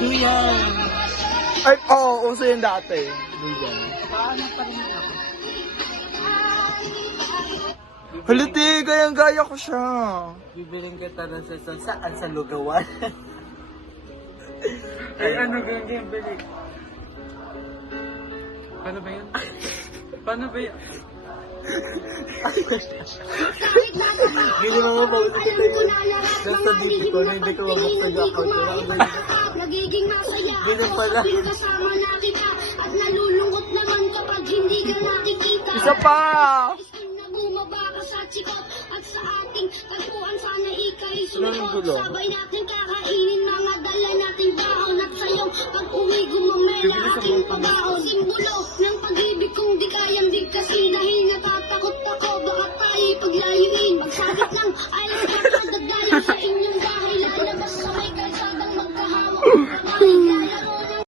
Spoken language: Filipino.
Duyan. Ay, oo, uso yun dati. Duyan. Paano pa rin ako? Haliti, gayang-gaya ko siya. Bibiling kita ng saan sa lugawan? Ay, ano ganyan bili? Paano ba yan? Paano ba yan? Hindi naman mabawit kita yun. Nasa dito ko na hindi ko mabuksan yung account ko. Nagiging masaya Ganun pala. Pinagkasama na kita at nalulungkot naman kapag hindi ka nakikita. Isa pa! Isang na bumaba ka sa tsikot at sa ating tagpuan sana ika'y Anong gulo? sumukot. Sabay natin kakain.